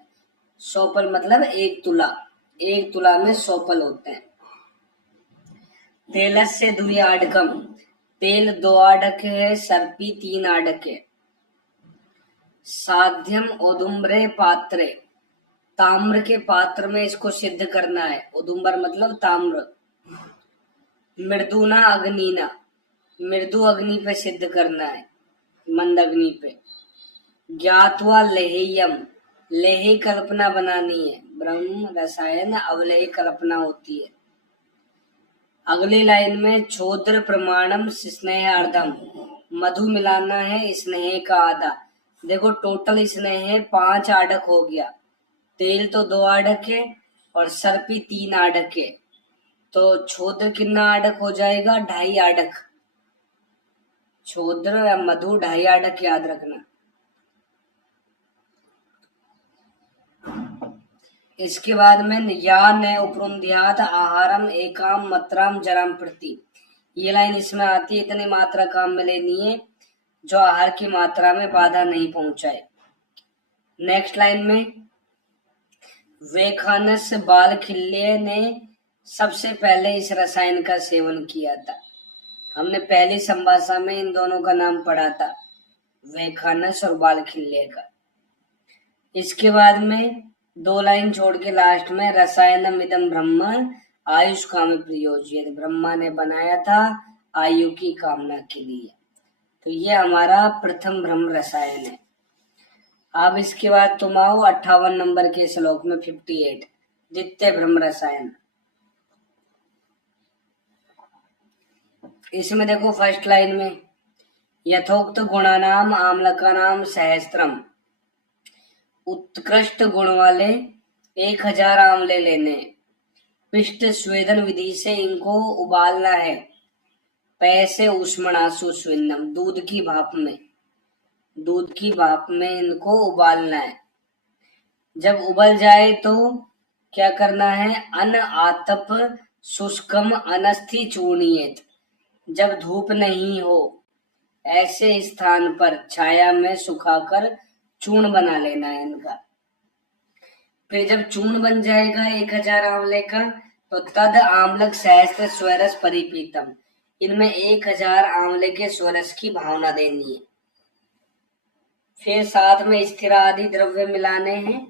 100 पल मतलब 1 तुला, 1 तुला में 100 पल होते हैं। तेलस्य द्व्याडकम, तेल 2 आडक है, सर्पी 3 आडक है। साध्यम औदुम्बरे पात्रे, ताम्र के पात्र में इसको सिद्ध करना है, औदुम्बर मतलब ताम्र। मृदुना अग्निना, मृदु अग्नि पे सिद्ध करना है, मंद अग्नि पे। ज्ञातवा लेह्यम, लेही कल्पना बनानी है, ब्रह्म रसायन अवलेह कल्पना होती है। अगली लाइन में छोद्र प्रमाणम स्नेहार्धम, मधु मिलाना है स्नेह का आधा। देखो टोटल स्नेह है 5 आडक हो गया, तेल तो 2 आडक है और सर्पी 3 आडक है, तो छोद्र कितना आडक हो जाएगा? 2.5 आडक। छोद्र या मधु 2.5 आडक याद रखना। इसके बाद में या न उपरुंध्यात आहारम एकाम मतराम जराम प्रति, ये लाइन इसमें आती है, इतनी मात्रा काम में लेनी है जो आहार की मात्रा में बाधा नहीं पहुंचाए। नेक्स्ट लाइन में वेखानस बालखिल्य ने सबसे पहले इस रसायन का सेवन किया था। हमने पहली संभाषा में इन दोनों का नाम पढ़ा था, वेखानस और बालखिल्य का। इसके बाद में 2 लाइन छोड़ के लास्ट में रसायनम इदम ब्रह्म आयुष काम प्रयोज्य, ब्रह्मा ने बनाया था आयु की कामना के लिए। तो ये हमारा प्रथम ब्रह्म रसायन है। अब इसके बाद तुम आओ 58 नंबर के श्लोक में 58 द्वितीय ब्रह्म रसायन। इसमें देखो फर्स्ट लाइन में यथोक्त गुणानाम आम्लकानाम सहस्त्रम, उत्कृष्ट गुण वाले 1000 आंवले लेने, पिष्ट स्वेदन विधि से इनको उबालना है, पैसे उष्मणासु स्विन्नम, दूध की भाप में इनको उबालना है। जब उबल जाए तो क्या करना है, अन आतप शुष्कम अनस्थि चूर्णियेत, जब धूप नहीं हो ऐसे स्थान पर छाया में सुखाकर चूर्ण बना लेना है इनका। फिर जब चूर्ण बन जाएगा 1000 आंवले का, तो तद आम्लक सहस्त्र स्वरस परिपीतम, इनमें 1000 आंवले के स्वरस की भावना देनी है। फिर साथ में स्थिर आदि द्रव्य मिलाने हैं।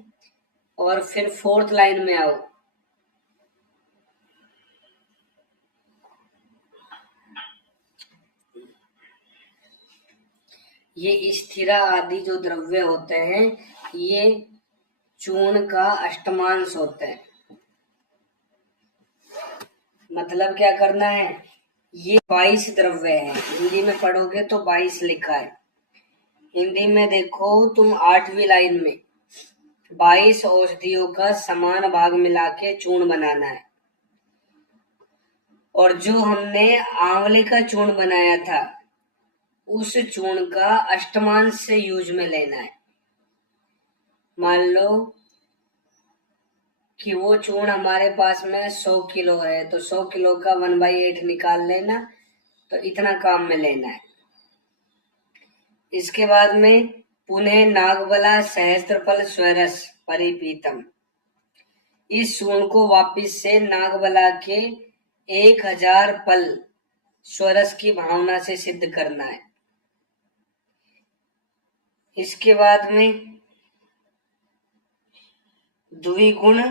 और फिर 4th लाइन में आओ, ये स्थिरा आदि जो द्रव्य होते हैं ये चूर्ण का अष्टमांश होते हैं। मतलब क्या करना है, ये 22 द्रव्य है। हिंदी में पढ़ोगे तो 22 लिखा है। हिंदी में देखो तुम 8वीं लाइन में 22 औषधियों का समान भाग मिला के चूर्ण बनाना है। और जो हमने आंवले का चूर्ण बनाया था उस चूर्ण का अष्टमांश से यूज में लेना है। मान लो कि वो चूर्ण हमारे पास में 100 किलो है, तो 100 किलो का 1/8 निकाल लेना, तो इतना काम में लेना है। इसके बाद में पुनः नागबला सहस्त्रफल स्वरस परिपीतम, इस चूर्ण को वापिस से नागबला के 1000 पल स्वरस की भावना से सिद्ध करना है। इसके बाद में द्विगुण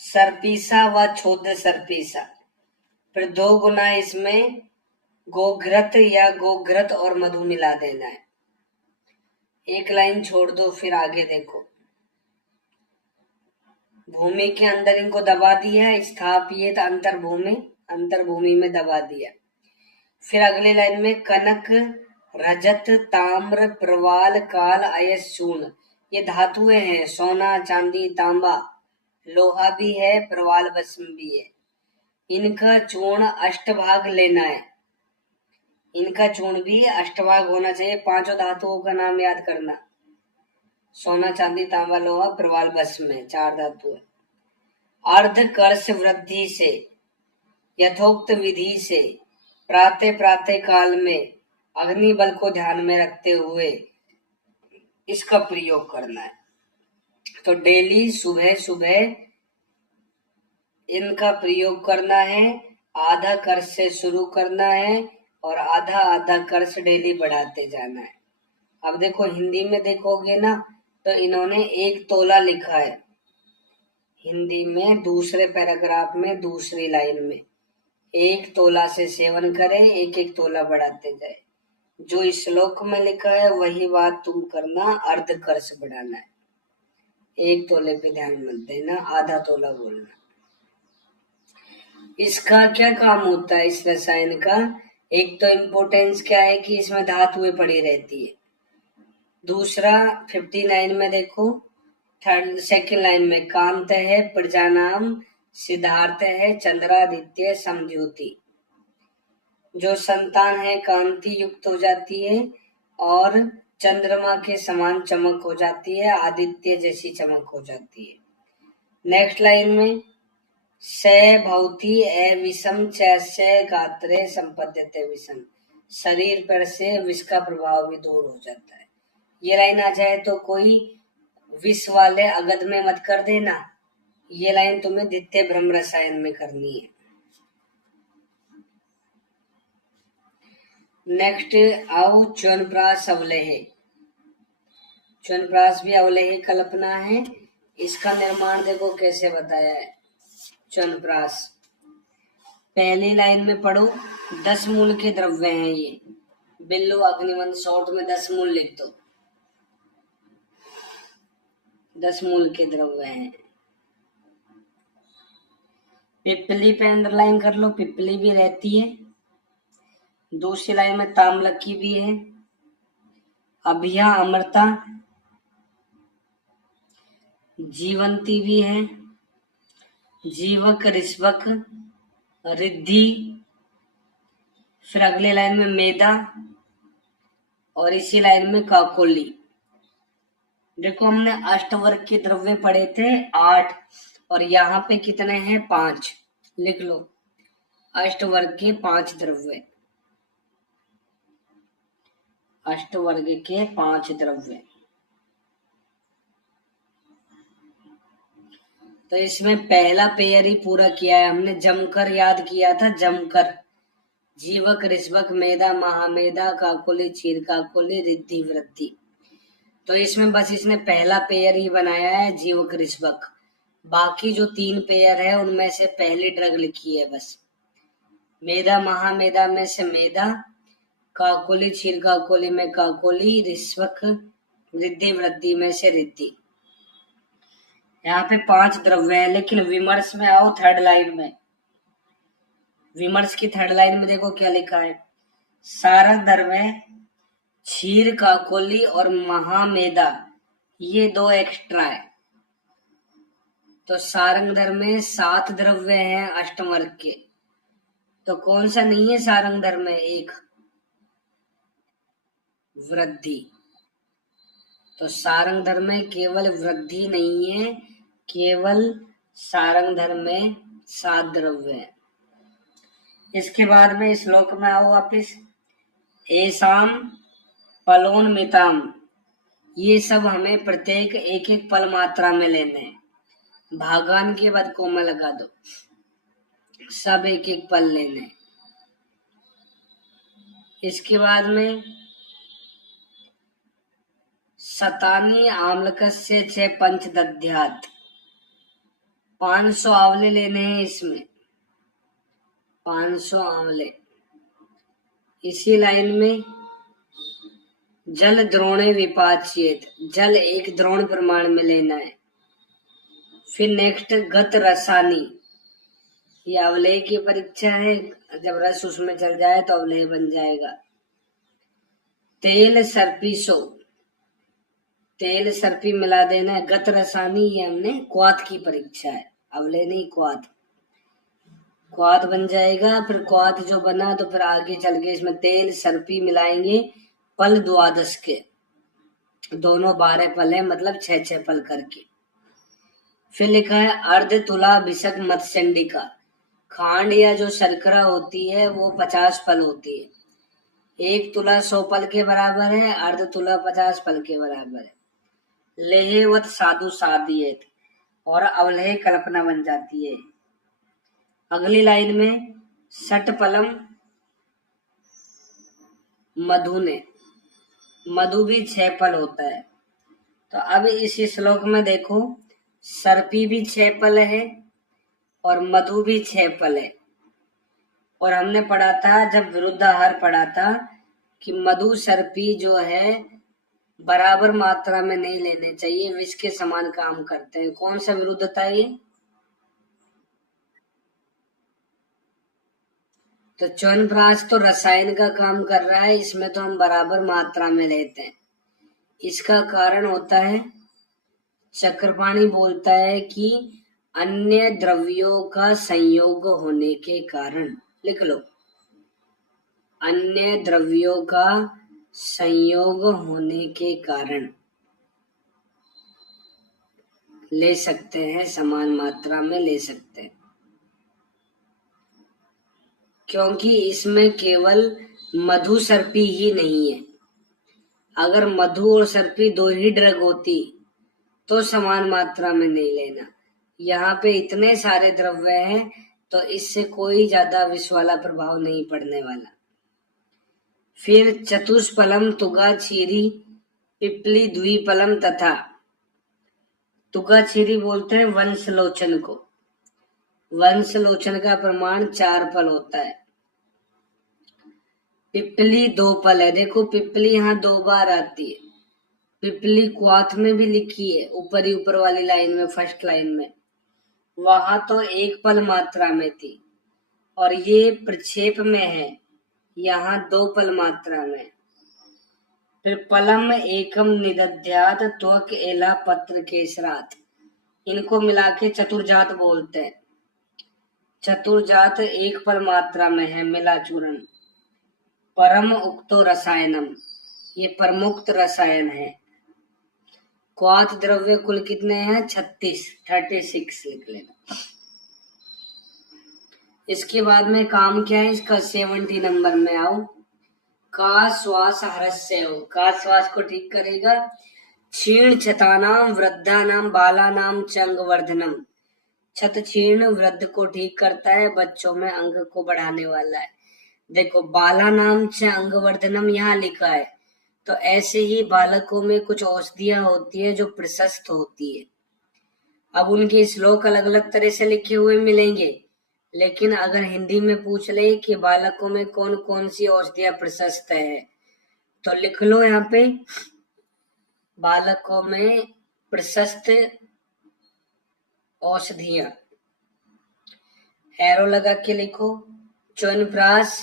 सर्पीसा व छोद सर्पीसा, फिर 2 गुना इसमें गोघृत या गोघृत और मधु मिला देना है। एक लाइन छोड़ दो, फिर आगे देखो। भूमि के अंदर इनको दबा दिया, स्थापित अंतर्भूमि में दबा दिया। फिर अगले लाइन में कनक रजत ताम्र प्रवाल काल अयस चूर्ण, ये धातुएं हैं, सोना चांदी तांबा, लोहा भी है, प्रवाल भस्म भी है। इनका चूर्ण अष्टभाग लेना है। इनका चूर्ण भी अष्टभाग होना चाहिए। 5 धातुओं का नाम याद करना, सोना चांदी तांबा लोहा प्रवाल भस्म में 4 धातु है। अर्ध कर्ष वृद्धि से यथोक्त विधि से प्रातः प्रातः काल में अग्नि बल को ध्यान में रखते हुए इसका प्रयोग करना है। तो डेली सुबह सुबह इनका प्रयोग करना है। आधा कर्ष से शुरू करना है और आधा आधा कर्ष डेली बढ़ाते जाना है। अब देखो हिंदी में देखोगे ना तो इन्होंने 1 तोला लिखा है हिंदी में, दूसरे पैराग्राफ में दूसरी लाइन में 1 तोला से सेवन करें, 1 तोला बढ़ाते जाए। जो इस श्लोक में लिखा है वही बात तुम करना, अर्ध कर्ष बढ़ाना है। 1 तोले पे ध्यान मत देना, आधा तोला बोलना। इसका क्या काम होता है इस रसायन का, एक तो इम्पोर्टेंस क्या है कि इसमें धातुएं पड़ी रहती है। दूसरा 59 में देखो, सेकंड लाइन में कांत है प्रजानाम सिद्धार्थ है चंद्रादित्य समज्योति, जो संतान है कांति युक्त हो जाती है और चंद्रमा के समान चमक हो जाती है, आदित्य जैसी चमक हो जाती है। नेक्स्ट लाइन में स भवति अविषम च स गात्रे संपद्यते विषम, शरीर पर से विष का प्रभाव भी दूर हो जाता है। ये लाइन आ जाए तो कोई विष वाले अगध में मत कर देना, ये लाइन तुम्हें द्वितीय ब्रह्म रसायन में करनी है। नेक्स्ट आओ च्वनप्राश अवलेह। च्वनप्राश भी अवलेह कल्पना है। इसका निर्माण देखो कैसे बताया है। च्वनप्राश पहली लाइन में पढ़ो, 10 मूल के द्रव्य हैं ये। बिल्लू अग्निवन शॉर्ट में 10 मूल लिख दो, 10 मूल के द्रव्य हैं। पिपली पे अंडरलाइन कर लो, पिपली भी रहती है। दूसरी लाइन में ताम्रलकी भी है। अभिया अमृता, जीवंती भी है। जीवक ऋष्वक रिद्धि, फिर अगले लाइन में मेदा और इसी लाइन में काकोली। देखो हमने अष्टवर्ग के द्रव्य पढ़े थे 8 और यहाँ पे कितने हैं 5। लिख लो अष्टवर्ग के 5 द्रव्य, अष्टवर्ग के 5 द्रव्य। तो इसमें पहला पेयर ही पूरा किया है हमने, जमकर याद किया था, जमकर। जीवक ऋष्वक मेदा महामेदा काकोली क्षीर काकोली रिद्धि वृद्धि। तो इसमें बस इसने पहला पेयर ही बनाया है जीवक ऋष्वक। बाकी जो 3 पेयर है उनमें से पहली ड्रग लिखी है बस। मेदा महामेदा में से मेदा, काकोली क्षीर काकोली में काकोली, ऋष्वक रिद्धि वृद्धि में से रिद्धि। यहाँ पे 5 द्रव्य है। लेकिन विमर्श में आओ, थर्ड लाइन में। विमर्श की थर्ड लाइन में देखो क्या लिखा है। सारक द्रव्य क्षीर काकोली और महामेदा, ये 2 एक्स्ट्रा है। तो सारंग दर में 7 द्रव्य हैं अष्टवर्ग के। तो कौन सा नहीं है सारंग दर में? एक वृद्धि। तो सारंग धर्म में केवल वृद्धि नहीं है, केवल सारंग धर्म में 7 द्रव्य है। इसके बाद में श्लोक में आओ वापिस। एसाम फलोन्मिताम, ये सब हमें प्रत्येक एक एक पल मात्रा में लेने हैं। भागान के बाद कोमा लगा दो, सब एक एक पल लेने। इसके बाद में शतानी आम्लकस्य च पंचदध्यात्, 500 आंवले लेने हैं इसमें, 500 आंवले। इसी लाइन में जल द्रोणे विपाच्येत, जल 1 द्रोण प्रमाण में लेना है। फिर नेक्स्ट गत रसानी, ये अवलेह की परीक्षा है, जब रस उसमें चल जाए तो अवलेह बन जाएगा। तेल सर्पीसो, तेल सर्पी मिला देना है। गत रसानी ये हमने क्वाथ की परीक्षा है, अवलेह नहीं क्वाथ। क्वाथ बन जाएगा। फिर क्वाथ जो बना तो फिर आगे चल के इसमें तेल सर्पी मिलाएंगे, पल 12 के, दोनों 12 पल है, मतलब 6-6 पल करके। फिर लिखा है अर्ध तुला भिषक मत्स्यंडिका, खांड या जो शर्करा होती है वो 50 पल होती है। 1 तुला 100 पल के बराबर है, अर्ध तुला 50 पल के बराबर है। लेहवत साधु साधियत, और अवलेह कल्पना बन जाती है। अगली लाइन में सटपलम मधु ने, मधु भी 6 पल होता है। तो अब इस श्लोक में देखो, सर्पी भी 6 पल है और मधु भी 6 पल है। और हमने पढ़ा था, जब विरुद्धाहार पढ़ा था, कि मधु सर्पी जो है बराबर मात्रा में नहीं लेने चाहिए, विष के समान काम करते हैं। कौन सा विरुद्धता है ये? तो च्वनप्राश तो रसायन का काम कर रहा है, इसमें तो हम बराबर मात्रा में लेते हैं। इसका कारण होता है, चक्रपाणी बोलता है कि अन्य द्रव्यों का संयोग होने के कारण। लिख लो, अन्य द्रव्यों का संयोग होने के कारण ले सकते हैं, समान मात्रा में ले सकते हैं, क्योंकि इसमें केवल मधु सर्पी ही नहीं है। अगर मधु और सर्पी दो ही ड्रग होती तो समान मात्रा में नहीं लेना। यहाँ पे इतने सारे द्रव्य हैं तो इससे कोई ज्यादा विष वाला प्रभाव नहीं पड़ने वाला। फिर चतुष्पलम तुगा चीरी पिपली द्विपलम तथा। तुगा चीरी बोलते हैं वंशलोचन को। वंशलोचन का प्रमाण 4 फल होता है। पिपली 2 फल है। देखो पिपली यहाँ 2 बार आती है। पिपली क्वाथ में भी लिखी है, ऊपर वाली लाइन में, फर्स्ट लाइन में। वहां तो 1 फल मात्रा में थी और ये प्रक्षेप में है, यहाँ 2 फल मात्रा में। फिर पलम एकम निदध्यात त्वक एला पत्र केसरात। इनको मिला के चतुर्जात बोलते हैं। चतुर्जात 1 फल मात्रा में है, मिला चूर्ण। परम उक्तो रसायनम, ये परमुक्त रसायन है। क्वाथ द्रव्य कुल कितने हैं? 36 लिख लेना। इसके बाद में काम क्या है इसका? 70 नंबर में आओ। का श्वास हरस्य हो, का श्वास को ठीक करेगा। क्षीण क्षतानाम वृद्धानाम बालानाम चंग वर्धनम। क्षत क्षीण वृद्ध को ठीक करता है, बच्चों में अंग को बढ़ाने वाला है। देखो बालानाम च अंग वर्धनम यहाँ लिखा है, तो ऐसे ही बालकों में कुछ औषधियां होती है जो प्रशस्त होती है। अब उनके श्लोक अलग अलग तरह से लिखे हुए मिलेंगे, लेकिन अगर हिंदी में पूछ ले कि बालकों में कौन कौन सी औषधियां प्रशस्त है तो लिख लो यहाँ पे, बालकों में प्रशस्त औषधियां, एरो लगा के लिखो। च्यवनप्राश,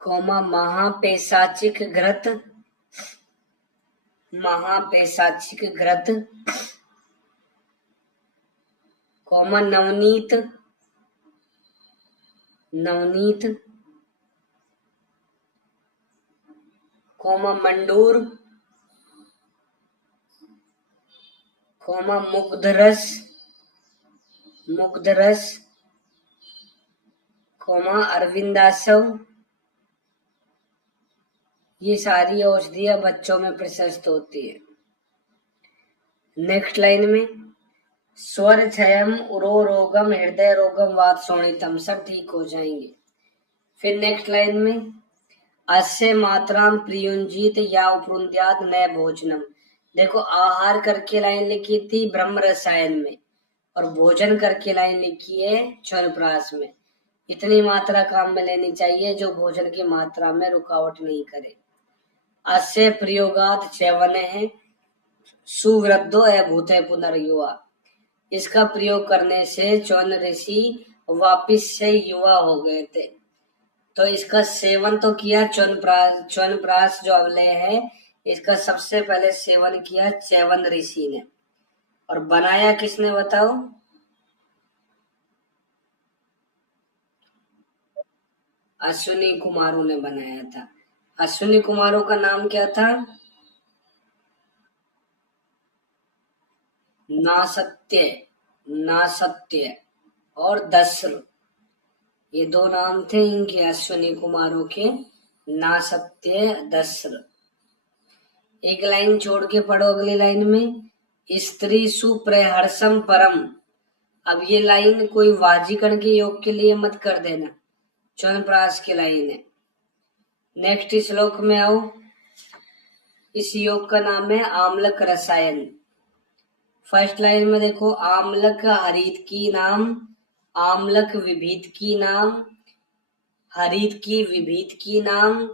महापेशाचिक घृत, महापेशाचिक घृत, नवनीत, नवनीत, मंडूर, मुग्धरस, मुग्धरस, अरविंदासव। ये सारी औषधियां बच्चों में प्रशस्त होती है। नेक्स्ट लाइन में स्वर क्षयम उरो रोगम हृदय रोगम वात शोणितम, सब ठीक हो जाएंगे। फिर नेक्स्ट लाइन में अस्य मात्राम प्रियुंजित या उपरुंद्यात न भोजनम। देखो आहार करके लाइन लिखी थी ब्रह्म रसायन में और भोजन करके लाइन लिखी है च्यवनप्राश में। इतनी मात्रा काम में लेनी चाहिए जो भोजन की मात्रा में रुकावट नहीं करे। अस्य प्रयोगात च्यवन है सुवृद्धो अभूते पुनर्युवा। इसका प्रयोग करने से च्यवन ऋषि वापिस से युवा हो गए थे। तो इसका सेवन तो किया च्यवनप्राश जो अवलेय है, इसका सबसे पहले सेवन किया च्यवन ऋषि ने। और बनाया किसने बताओ? अश्विनी कुमारों ने बनाया था। अश्विनी कुमारों का नाम क्या था? नासत्य, नासत्य और दस्र, ये 2 नाम थे इनके अश्विनी कुमारों के, नासत्य दस्र। एक लाइन छोड़ के पढ़ो अगली लाइन में स्त्री सुप्रहर्षम परम। अब ये लाइन कोई वाजीकरण के योग के लिए मत कर देना, च्यवनप्राश की लाइन है। नेक्स्ट श्लोक में आओ। इस योग का नाम है आम्लक रसायन। फर्स्ट लाइन में देखो आम्लक हरित की नाम, आम्लक विभीत की नाम, हरित की विभीत की नाम,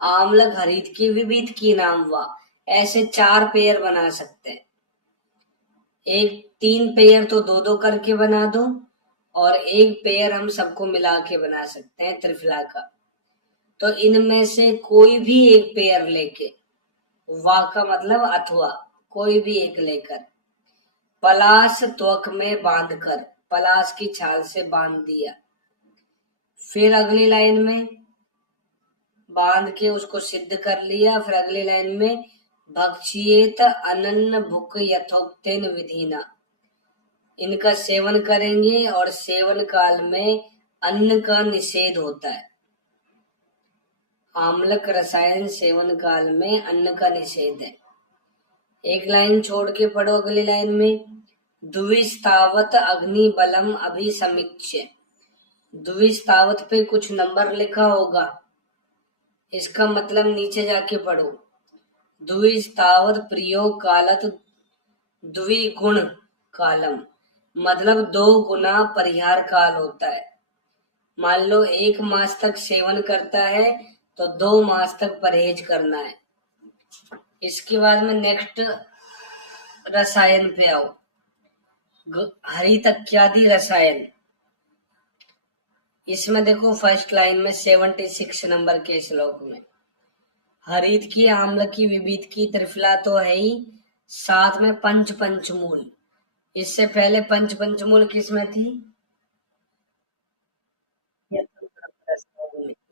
आम्लक हरित की विभीत की नाम। वाह, ऐसे 4 पेयर बना सकते हैं। 3 पेयर तो 2-2 करके बना दो और 1 पेयर हम सबको मिला के बना सकते हैं त्रिफला का। तो इनमें से कोई भी 1 पेयर लेके, वाह का मतलब अथवा, कोई भी एक लेकर पलाश त्वक में बांधकर, पलाश की छाल से बांध दिया। फिर अगली लाइन में बांध के उसको सिद्ध कर लिया। फिर अगली लाइन में भक्षियेत अनन्न भुक यथोक्तेन विधिना, इनका सेवन करेंगे और सेवन काल में अन्न का निषेध होता है। आम्लक रसायन सेवन काल में अन्न का निषेध है। एक लाइन छोड़ के पढ़ो अगली लाइन में, द्विस्तावत अग्नि बलम अभिसमीक्ष्य। द्विस्तावत पे कुछ नंबर लिखा होगा, इसका मतलब नीचे जाके पढ़ो। द्विस्तावत प्रयोग कालत द्विगुण कालम, मतलब 2 गुना परिहार काल होता है। मान लो 1 मास तक सेवन करता है तो 2 मास तक परहेज करना है। इसके बाद में नेक्स्ट रसायन पे आओ, हरितक्यादि रसायन। इसमें देखो फर्स्ट लाइन में 76 नंबर के श्लोक में हरित की, आम्ल की, विविध की, त्रिफला तो है ही, साथ में पंचमूल। इससे पहले पंचमूल किसमें थी?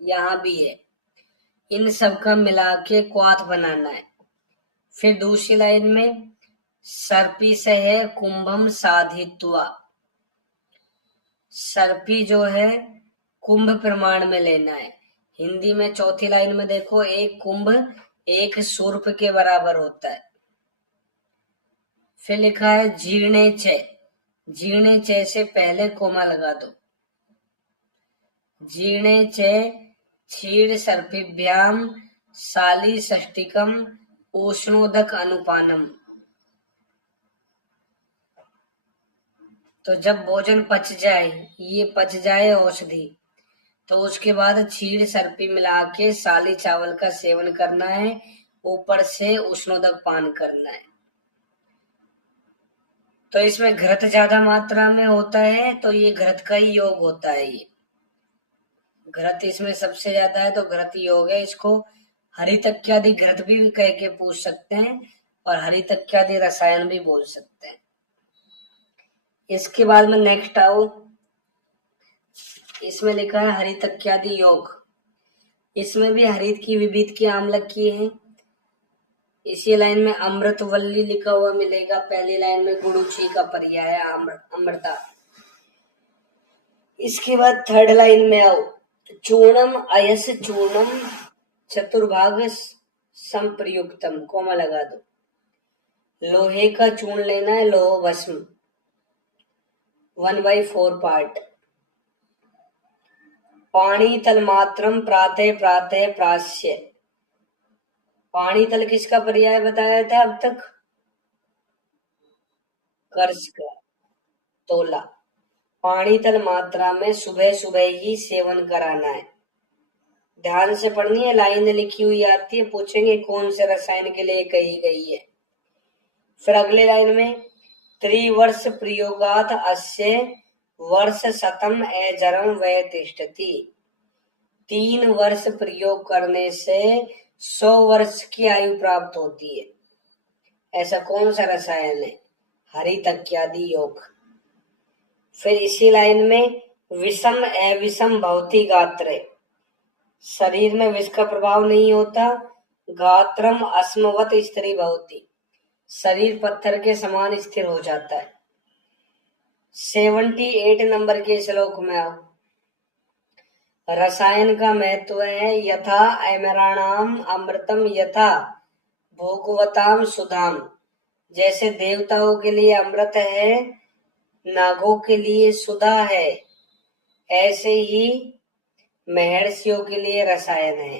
यहाँ भी है। इन सब का मिला के क्वाथ बनाना है। फिर दूसरी लाइन में सर्पी से है कुंभम साधित्वा। सर्पी जो है कुंभ प्रमाण में लेना है। हिंदी में चौथी लाइन में देखो, एक कुंभ 1 सूर्प के बराबर होता है। फिर लिखा है जीर्णे च। जीर्णे च से पहले कोमा लगा दो। जीर्णे च क्षीर सर्पिभ्याम साली षष्टिकम उष्णोदक अनुपानम। तो जब भोजन पच जाए, ये पच जाए औषधि, तो उसके बाद क्षीर सर्पी मिला के साली चावल का सेवन करना है, ऊपर से उष्णोदक पान करना है। तो इसमें घृत ज्यादा मात्रा में होता है, तो ये घृत का ही योग होता है। ये घृत इसमें सबसे ज्यादा है, तो घृत योग है। इसको हरितक्यादि घृत भी कह के पूछ सकते हैं और हरितक्यादि रसायन भी बोल सकते हैं। इसके बाद में नेक्स्ट आओ, इसमें लिखा है हरितक्यादि योग। इसमें भी हरित की, विविध की, आम्लक की है। इसी लाइन में अमृतवल्ली लिखा हुआ मिलेगा। पहली लाइन में गुरुची का पर्याय है अमृता। इसके बाद थर्ड लाइन में आओ, चूर्णम अयस चूर्णम चतुर्भाग संप्रयुक्तम, कोमा लगा दो। लोहे का चूर्ण लेना है, लोह भस्म 1/4 पार्ट। पाणी तल मात्रम प्रातः प्रातः प्रास्य। पाणी तल किसका पर्याय बताया था अब तक? कर्ष का, तोला। पाणी तल मात्रा में सुबह सुबह ही सेवन कराना है। ध्यान से पढ़नी है, लाइन लिखी हुई आती है, पूछेंगे कौन से रसायन के लिए कही गई है। फिर अगले लाइन में त्रिवर्ष प्रयोगात अस्य वर्ष शतम अजरम वय तिष्ठति। 3 वर्ष प्रयोग करने से 100 वर्ष की आयु प्राप्त होती है। ऐसा कौन सा रसायन है? हरितक्यादि योग। फिर इसी लाइन में विषम अविषम भवति गात्रे। शरीर में विष का प्रभाव नहीं होता। गात्रम अस्मवत स्त्री भवति, शरीर पत्थर के समान स्थिर हो जाता है। 78 नंबर के श्लोक में आओ, रसायन का महत्व है। यथा अमराणाम अमृतम यथा भोगवताम सुधाम। जैसे देवताओं के लिए अमृत है, नागों के लिए सुधा है, ऐसे ही महर्षियों के लिए रसायन है।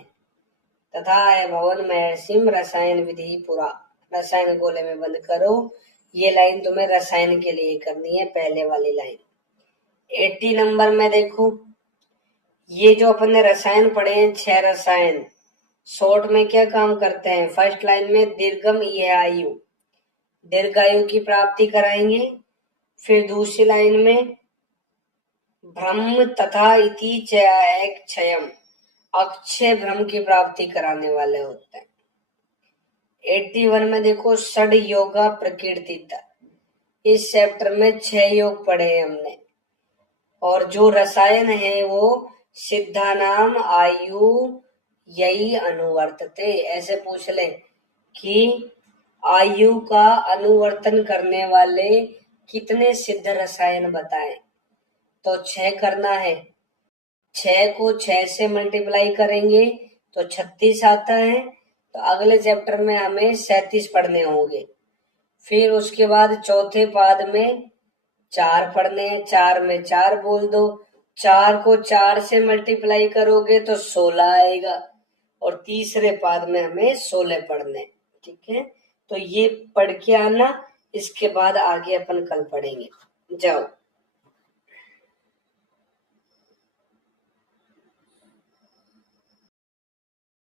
तथा भवन महर्षिम रसायन विधि पुरा। रसायन गोले में बंद करो। ये लाइन तुम्हें रसायन के लिए करनी है, पहले वाली लाइन। 80 नंबर में देखो, ये जो अपन ने रसायन पढ़े हैं 6 रसायन, शॉर्ट में क्या काम करते हैं? फर्स्ट लाइन में दीर्घम यह आयु, दीर्घायु की प्राप्ति कराएंगे। फिर दूसरी लाइन में ब्रह्म तथा इति क्षयम, अक्षय ब्रह्म की प्राप्ति कराने वाले होते हैं। 81 में देखो षड योगा प्रकीर्तिता। इस चैप्टर में 6 योग पढ़े हैं हमने, और जो रसायन है वो सिद्धानाम आयु यही अनुवर्तते। ऐसे पूछ ले कि आयु का अनुवर्तन करने वाले कितने सिद्ध रसायन बताएं, तो 6 करना है। 6 को 6 से मल्टीप्लाई करेंगे तो 36 आता है। तो अगले चैप्टर में हमें 37 पढ़ने होंगे। फिर उसके बाद चौथे पाद में 4 पढ़ने हैं, 4 में 4 बोल दो। 4 को 4 से मल्टीप्लाई करोगे तो 16 आएगा और तीसरे पाद में हमें 16 पढ़ने। ठीक है, तो ये पढ़ के आना, इसके बाद आगे अपन कल पढ़ेंगे। जाओ।